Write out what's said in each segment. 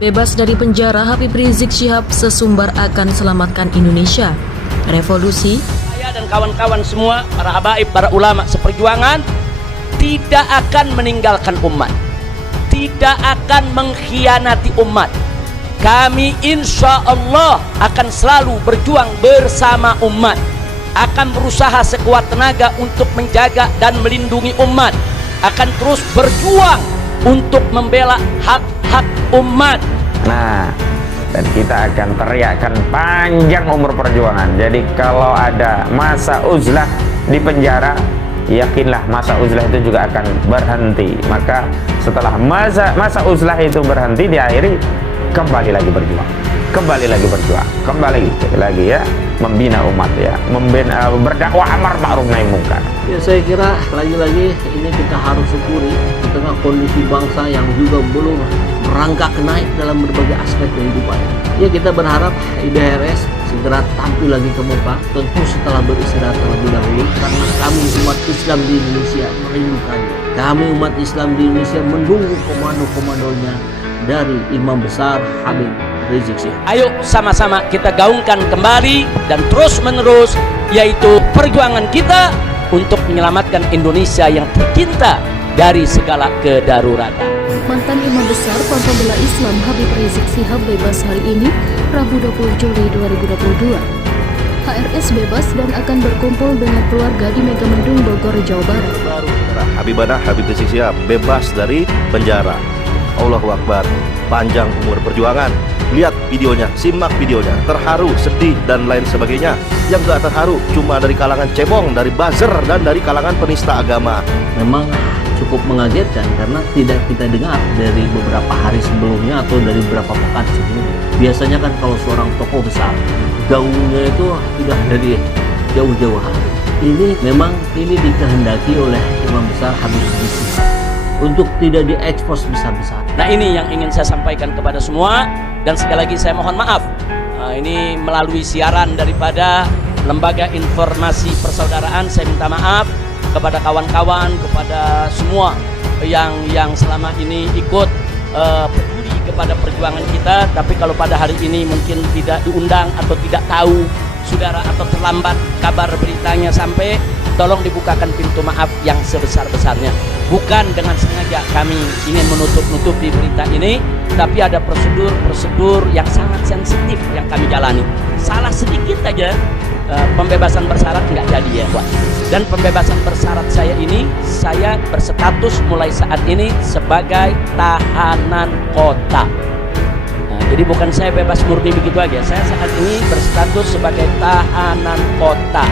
Bebas dari penjara, Habib Rizik Syihab sesumbar akan selamatkan Indonesia. Revolusi. Saya dan kawan-kawan semua, para habaib, para ulama seperjuangan, tidak akan meninggalkan umat, tidak akan mengkhianati umat. Kami insya Allah akan selalu berjuang bersama umat, akan berusaha sekuat tenaga untuk menjaga dan melindungi umat, akan terus berjuang untuk membela hak-hak umat. Nah, dan kita akan teriakkan panjang umur perjuangan. Jadi kalau ada masa uzlah di penjara, yakinlah masa uzlah itu juga akan berhenti. Maka setelah masa uzlah itu berhenti, diakhiri, kembali lagi berjuang, kembali lagi berjuang, kembali lagi ya, membina umat ya, berdakwah amar ma'ruf nahi munkar. Ya, saya kira lagi-lagi ini kita harus syukuri di tengah kondisi bangsa yang juga belum merangkak naik dalam berbagai aspek kehidupan. Ya, kita berharap IDRS segera tampil lagi ke muka, tentu setelah beristirahat terlebih dahulu, karena kami umat Islam di Indonesia merindukannya. Kami umat Islam di Indonesia menunggu komando-komandonya dari Imam Besar Habib Rizik Syihab. Ayo sama-sama kita gaungkan kembali dan terus menerus, yaitu perjuangan kita untuk menyelamatkan Indonesia yang tercinta dari segala kedaruratan. Mantan Imam Besar Front Pembela Islam Habib Rizik Syihab bebas hari ini, Rabu 20 Juli 2022. HRS bebas dan akan berkumpul dengan keluarga di Megamendung, Bogor, Jawa Barat. Habibana Habib Rizik Syihab bebas dari penjara. Allahu Akbar, panjang umur perjuangan. Lihat videonya, simak videonya, terharu, sedih, dan lain sebagainya. Yang gak terharu cuma dari kalangan cebong, dari buzzer, dan dari kalangan penista agama. Memang cukup mengagetkan karena tidak kita dengar dari beberapa hari sebelumnya atau dari beberapa pekan sebelumnya. Biasanya kan kalau seorang tokoh besar, gaungnya itu sudah dari jauh-jauh hari. Ini memang dikehendaki oleh Imam Besar Habib Rizik Syihab untuk tidak diekspos besar-besar. Nah, ini yang ingin saya sampaikan kepada semua, dan sekali lagi saya mohon maaf. Ini melalui siaran daripada Lembaga Informasi Persaudaraan, saya minta maaf kepada kawan-kawan, kepada semua yang selama ini ikut peduli kepada perjuangan kita, tapi kalau pada hari ini mungkin tidak diundang atau tidak tahu saudara atau terlambat kabar beritanya sampai, tolong dibukakan pintu maaf yang sebesar-besarnya. Bukan dengan sengaja kami ingin menutup-nutupi berita ini, tapi ada prosedur yang sangat sensitif yang kami jalani. Salah sedikit aja, pembebasan bersyarat nggak jadi ya, Pak. Dan pembebasan bersyarat saya ini, saya berstatus mulai saat ini sebagai tahanan kota. Nah, jadi bukan saya bebas murni begitu aja. Saya saat ini berstatus sebagai tahanan kota.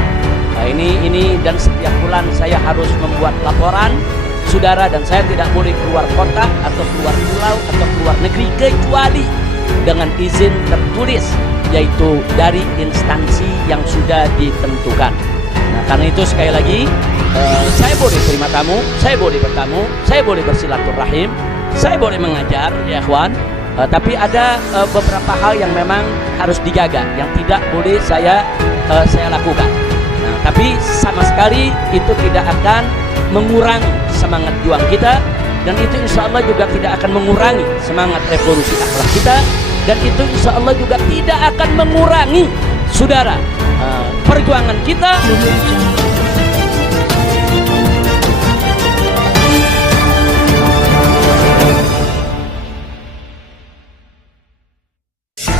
Nah, ini dan setiap bulan saya harus membuat laporan, saudara, dan saya tidak boleh keluar kota atau keluar pulau atau keluar negeri kecuali dengan izin tertulis, yaitu dari instansi yang sudah ditentukan. Nah, karena itu sekali lagi, saya boleh terima tamu, saya boleh bertamu, saya boleh bersilaturahim, saya boleh mengajar, ya kawan. Tapi ada beberapa hal yang memang harus dijaga, yang tidak boleh saya lakukan. Nah, tapi sama sekali itu tidak akan mengurangi semangat juang kita, dan itu insya Allah juga tidak akan mengurangi semangat revolusi akhlak kita, dan itu insya Allah juga tidak akan mengurangi, saudara, perjuangan kita.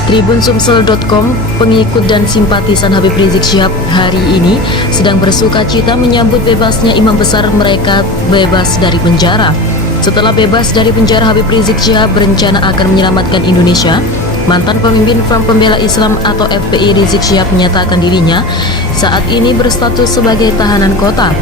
Tribunsumsel.com, pengikut dan simpatisan Habib Rizik Syihab hari ini sedang bersuka cita menyambut bebasnya imam besar mereka bebas dari penjara. Setelah bebas dari penjara, Habib Rizik Syihab berencana akan menyelamatkan Indonesia. Mantan pemimpin Front Pembela Islam atau FPI Rizik Syihab menyatakan dirinya saat ini berstatus sebagai tahanan kota.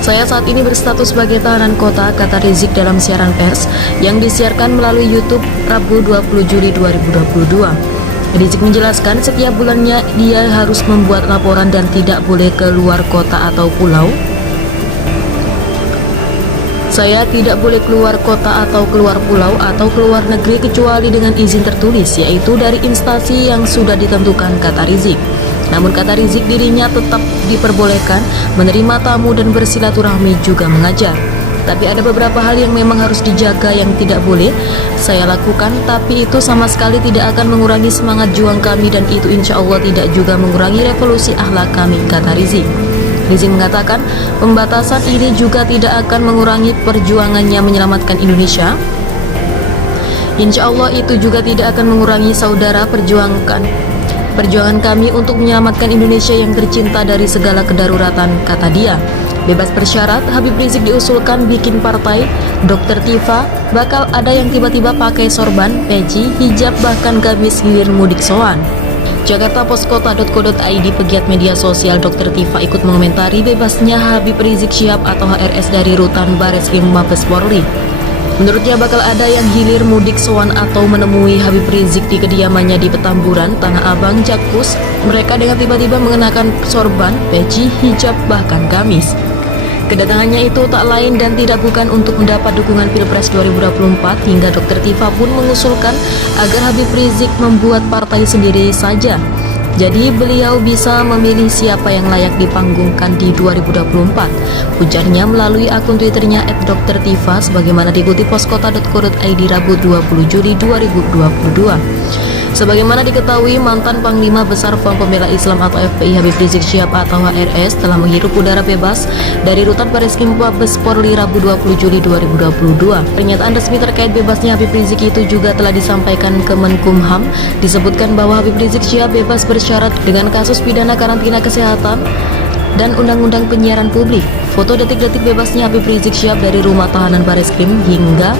Saya saat ini berstatus sebagai tahanan kota, kata Rizik dalam siaran pers yang disiarkan melalui YouTube Rabu 20 Juli 2022. Rizik menjelaskan setiap bulannya dia harus membuat laporan dan tidak boleh keluar kota atau pulau. Saya tidak boleh keluar kota atau keluar pulau atau keluar negeri kecuali dengan izin tertulis, yaitu dari instansi yang sudah ditentukan, kata Rizik. Namun kata Rizik, dirinya tetap diperbolehkan menerima tamu dan bersilaturahmi juga mengajar. Tapi ada beberapa hal yang memang harus dijaga yang tidak boleh saya lakukan, tapi itu sama sekali tidak akan mengurangi semangat juang kami dan itu insya Allah tidak juga mengurangi revolusi akhlak kami, kata Rizik. Rizik mengatakan pembatasan ini juga tidak akan mengurangi perjuangannya menyelamatkan Indonesia. Insya Allah itu juga tidak akan mengurangi saudara perjuangan kami untuk menyelamatkan Indonesia yang tercinta dari segala kedaruratan, kata dia. Bebas bersyarat, Habib Rizik diusulkan bikin partai. Dr. Tifa, bakal ada yang tiba-tiba pakai sorban, peci, hijab, bahkan gamis gilir mudik soan. Jakartaposkota.co.id, pegiat media sosial Dr. Tifa ikut mengomentari bebasnya Habib Rizik Syihab atau HRS dari Rutan Bareskrim Mabes Polri. Menurutnya bakal ada yang hilir mudik sowan atau menemui Habib Rizik di kediamannya di Petamburan, Tanah Abang, Jakpus. Mereka dengan tiba-tiba mengenakan sorban, peci, hijab, bahkan gamis. Kedatangannya itu tak lain dan tidak bukan untuk mendapat dukungan Pilpres 2024, hingga Dr. Tifa pun mengusulkan agar Habib Rizik membuat partai sendiri saja. Jadi beliau bisa memilih siapa yang layak dipanggungkan di 2024, ujarnya melalui akun Twitternya @drtifa sebagaimana diikuti poskota.co.id Rabu 20 Juli 2022. Sebagaimana diketahui, mantan Panglima Besar Front Pembela Islam atau FPI Habib Rizik Syihab atau HRS telah menghirup udara bebas dari Rutan Bareskrim Mabes Polri Rabu 20 Juli 2022. Pernyataan resmi terkait bebasnya Habib Rizik itu juga telah disampaikan ke Menkumham. Disebutkan bahwa Habib Rizik Syihab bebas bersyarat dengan kasus pidana karantina kesehatan dan Undang-Undang Penyiaran Publik. Foto detik-detik bebasnya Habib Rizik Syihab dari rumah tahanan Bareskrim hingga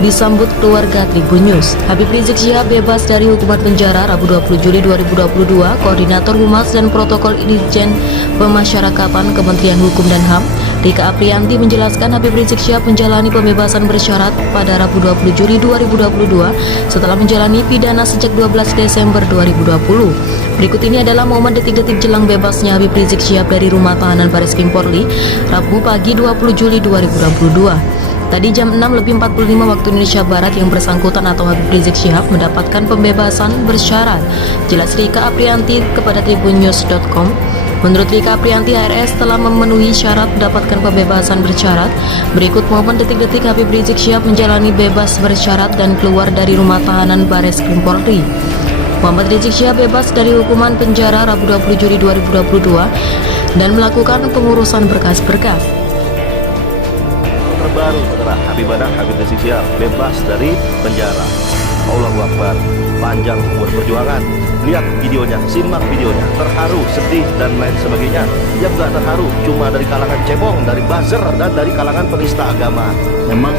disambut keluarga Tribun News. Habib Rizik Syihab bebas dari hukuman penjara Rabu 20 Juli 2022. Koordinator Humas dan Protokol Dirjen Pemasyarakatan Kementerian Hukum dan HAM, Rika Aprianti menjelaskan Habib Rizik Syihab menjalani pembebasan bersyarat pada Rabu 20 Juli 2022 setelah menjalani pidana sejak 12 Desember 2020. Berikut ini adalah momen detik-detik jelang bebasnya Habib Rizik Syihab dari rumah tahanan Bareskrim Polri Rabu pagi 20 Juli 2022. Tadi jam 6:45 waktu Indonesia Barat, yang bersangkutan atau Habib Rizik Syihab mendapatkan pembebasan bersyarat. Jelas Rika Aprianti kepada tribunnews.com. Menurut Rika Aprianti, HRS telah memenuhi syarat mendapatkan pembebasan bersyarat. Berikut momen detik-detik Habib Rizik Syihab menjalani bebas bersyarat dan keluar dari rumah tahanan Bareskrim Polri. Muhammad Rizik Syihab bebas dari hukuman penjara Rabu 20 Juli 2022 dan melakukan pengurusan berkas-berkas. Terbaru, saudara, Habib Rizik Syihab bebas dari penjara. Allahu Akbar, panjang umur perjuangan. Lihat videonya, simak videonya, terharu, sedih, dan lain sebagainya. Yang gak terharu cuma dari kalangan cebong, dari buzzer, dan dari kalangan penista agama. Memang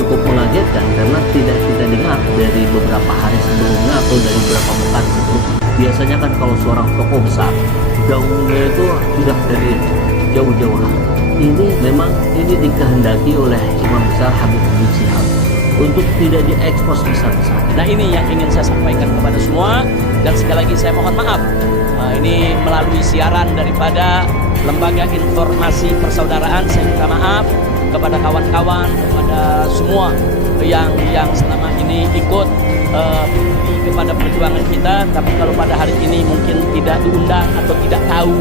cukup mengagetkan karena tidak kita dengar dari beberapa hari sebelumnya atau dari beberapa pekan sebelumnya. Biasanya kan kalau seorang tokoh besar, daunnya itu sudah dari jauh-jauh hari. Ini memang dikehendaki oleh Imam Besar Habib Rizik Syihab untuk tidak diekspos besar-besar. Nah, ini yang ingin saya sampaikan kepada semua, dan sekali lagi saya mohon maaf. Ini melalui siaran daripada Lembaga Informasi Persaudaraan, saya minta maaf kepada kawan-kawan, kepada semua yang selama ini ikut kepada perjuangan kita, tapi kalau pada hari ini mungkin tidak diundang atau tidak tahu,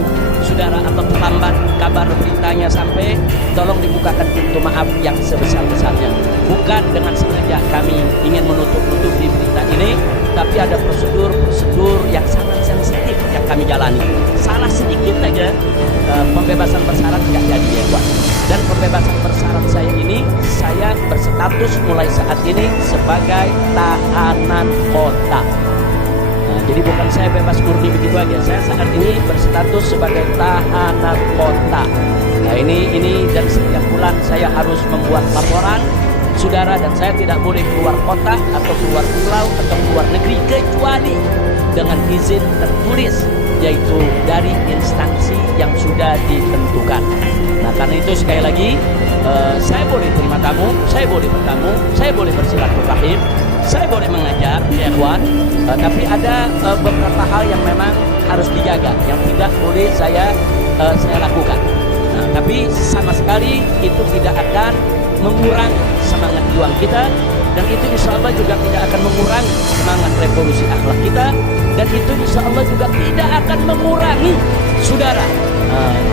saudara, atau terlambat kabar beritanya sampai, tolong dibukakan pintu maaf yang sebesar-besarnya. Bukan dengan sengaja kami ingin menutup-nutupi berita ini, tapi ada prosedur yang sangat sensitif yang kami jalani. Salah sedikit aja, pembebasan bersyarat tidak jadi ya, Pak. Dan pembebasan bersyarat saya ini, saya berstatus mulai saat ini sebagai tahanan kota. Nah, jadi bukan saya bebas murni begitu aja. Saya saat ini berstatus sebagai tahanan kota. Nah, ini dan setiap bulan saya harus membuat laporan, saudara, dan saya tidak boleh keluar kota atau keluar pulau atau keluar negeri kecuali dengan izin tertulis, yaitu dari instansi yang sudah ditentukan. Nah, karena itu sekali lagi saya boleh terima tamu, saya boleh bertamu, saya boleh bersilaturahim, saya boleh mengajar, ya kawan, tapi ada beberapa hal yang memang harus dijaga, yang tidak boleh saya lakukan. Nah, tapi sama sekali itu tidak akan mengurangi semangat juang kita, dan itu insya Allah juga tidak akan mengurangi semangat revolusi akhlak kita, dan itu insya Allah juga tidak akan mengurangi, saudara,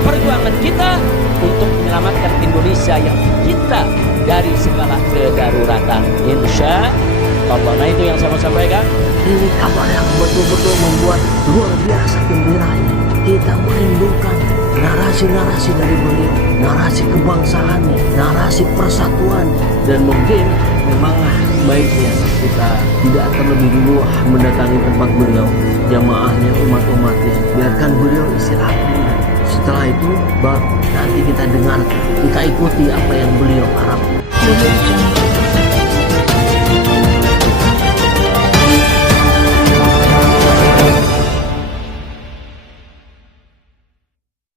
perjuangan kita untuk menyelamatkan Indonesia bisa yang kita dari segala kedaruratan, insya Allah. Nah, itu yang saya mau sampaikan. Ini kabar yang betul-betul membuat luar biasa gembiranya. Kita merindukan narasi-narasi dari beliau, narasi kebangsaannya, narasi persatuan, dan mungkin memang baiknya kita tidak terlebih dulu mendatangi tempat beliau, jamaahnya, umat-umatnya. Biarkan beliau istirahat dulu. Setelah itu baru nanti kita dengar, kita ikuti apa yang beliau harapkan.